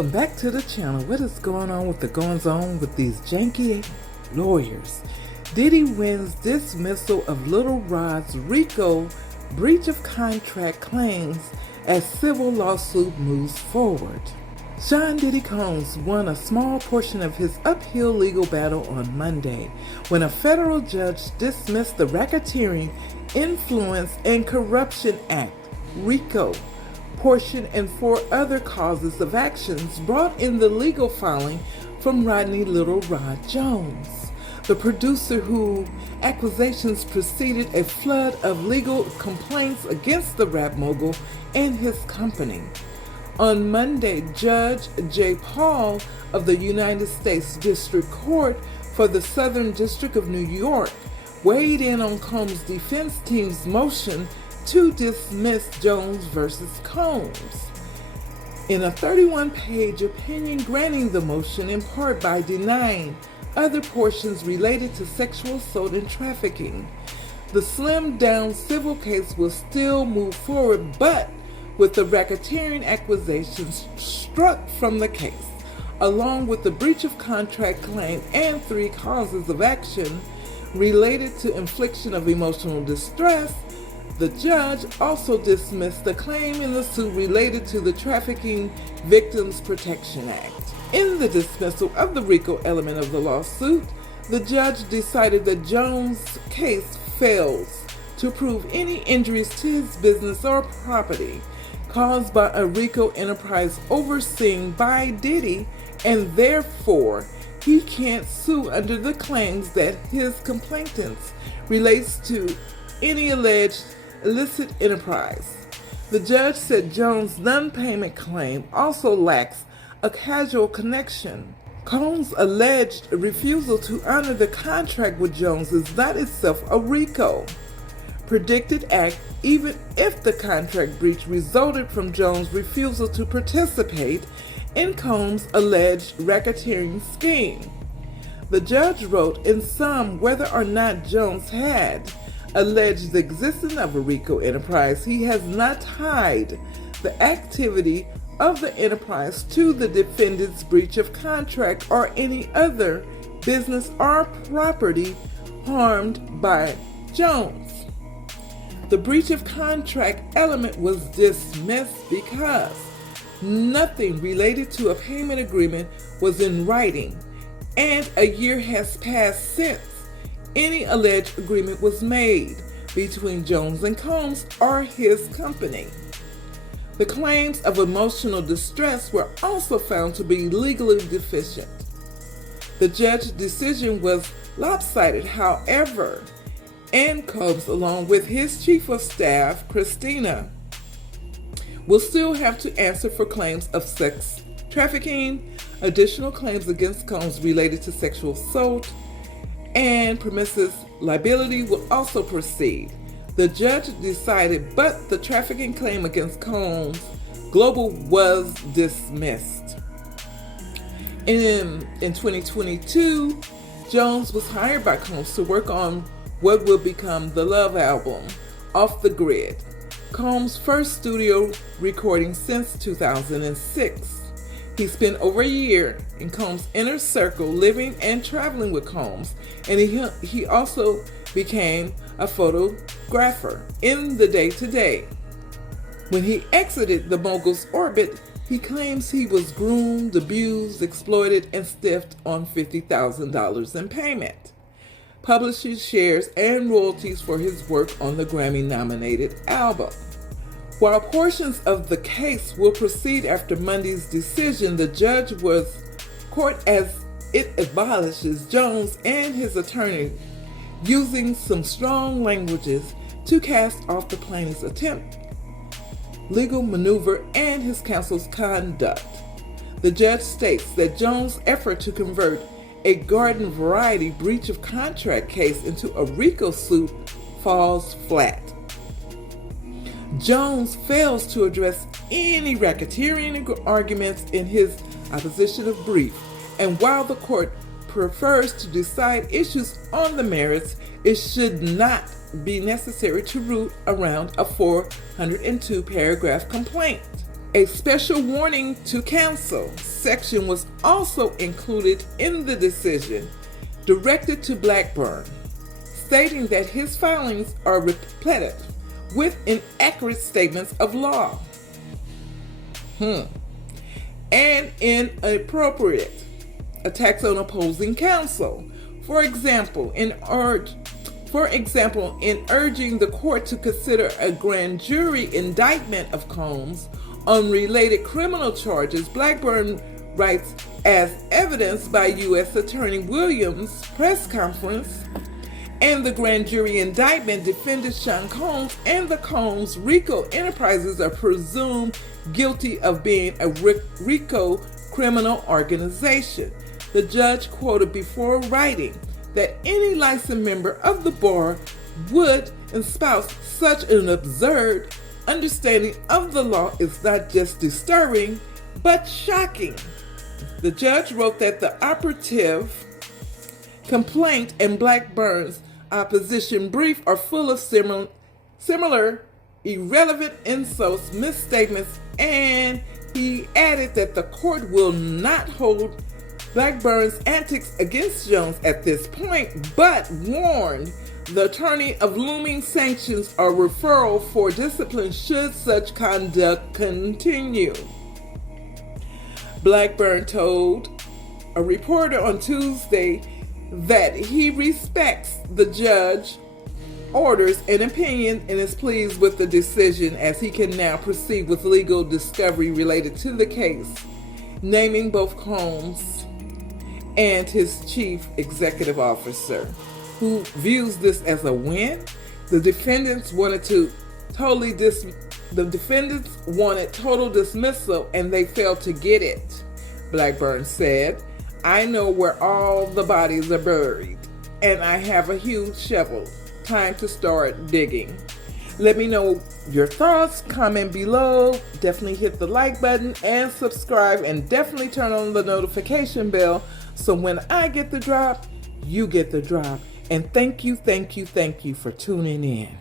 Welcome back to the channel. What is going on with the goings on with these janky lawyers? Diddy wins dismissal of Little Rod's RICO breach of contract claims as civil lawsuit moves forward. Sean Diddy Combs won a small portion of his uphill legal battle on Monday when a federal judge dismissed the Racketeering, Influence, and Corruption Act, RICO, portion and 4 other causes of actions brought in the legal filing from Rodney Little Rod Jones, the producer whose accusations preceded a flood of legal complaints against the rap mogul and his company. On Monday, Judge J. Paul of the United States District Court for the Southern District of New York weighed in on Combs' defense team's motion to dismiss Jones versus Combs. In a 31-page opinion granting the motion in part by denying other portions related to sexual assault and trafficking, the slimmed-down civil case will still move forward, but with the racketeering accusations struck from the case, along with the breach of contract claim and 3 causes of action related to infliction of emotional distress, the judge also dismissed the claim in the suit related to the Trafficking Victims Protection Act. In the dismissal of the RICO element of the lawsuit, the judge decided that Jones' case fails to prove any injuries to his business or property caused by a RICO enterprise overseen by Diddy, and therefore he can't sue under the claims that his complainants relates to any alleged illicit enterprise. The judge said Jones' non-payment claim also lacks a causal connection. Combs' alleged refusal to honor the contract with Jones is not itself a RICO predicted act, even if the contract breach resulted from Jones' refusal to participate in Combs' alleged racketeering scheme. The judge wrote, in sum, whether or not Jones had alleged the existence of a RICO enterprise, he has not tied the activity of the enterprise to the defendant's breach of contract or any other business or property harmed by Jones. The breach of contract element was dismissed because nothing related to a payment agreement was in writing, and a year has passed since any alleged agreement was made between Jones and Combs or his company. The claims of emotional distress were also found to be legally deficient. The judge's decision was lopsided, however, and Combs, along with his chief of staff, Christina, will still have to answer for claims of sex trafficking. Additional claims against Combs related to sexual assault and premises liability will also proceed. The judge decided, but the trafficking claim against Combs Global was dismissed. In 2022, Jones was hired by Combs to work on what will become the Love album, Off the Grid, Combs' first studio recording since 2006. He spent over a year in Combs' inner circle, living and traveling with Combs, and he also became a photographer in the day-to-day. When he exited the mogul's orbit, he claims he was groomed, abused, exploited, and stiffed on $50,000 in payment, publishing shares, and royalties for his work on the Grammy-nominated album. While portions of the case will proceed after Monday's decision, the judge was court as it abolishes Jones and his attorney, using some strong languages to cast off the plaintiff's attempt, legal maneuver, and his counsel's conduct. The judge states that Jones' effort to convert a garden variety breach of contract case into a RICO suit falls flat. Jones fails to address any racketeering arguments in his opposition of brief, and while the court prefers to decide issues on the merits, it should not be necessary to root around a 402-paragraph complaint. A special warning to cancel section was also included in the decision, directed to Blackburn, stating that his filings are replete with inaccurate statements of law and inappropriate attacks on opposing counsel. For example, in urging the court to consider a grand jury indictment of Combs on related criminal charges, Blackburn writes, as evidenced by U.S. Attorney Williams' press conference and the grand jury indictment, defendant Sean Combs and the Combs RICO enterprises are presumed guilty of being a RICO criminal organization. The judge quoted before writing that any licensed member of the bar would espouse such an absurd understanding of the law is not just disturbing, but shocking. The judge wrote that the operative complaint and Blackburn's opposition brief are full of similar irrelevant insults, misstatements, and he added that the court will not hold Blackburn's antics against Jones at this point, but warned the attorney of looming sanctions or referral for discipline should such conduct continue. Blackburn told a reporter on Tuesday that he respects the judge's orders and opinion and is pleased with the decision, as he can now proceed with legal discovery related to the case, naming both Combs and his chief executive officer, who views this as a win. The defendants wanted total dismissal and they failed to get it. Blackburn said, "I know where all the bodies are buried and I have a huge shovel. Time to start digging." Let me know your thoughts, comment below, definitely hit the like button and subscribe, and definitely turn on the notification bell so when I get the drop, you get the drop. And thank you for tuning in.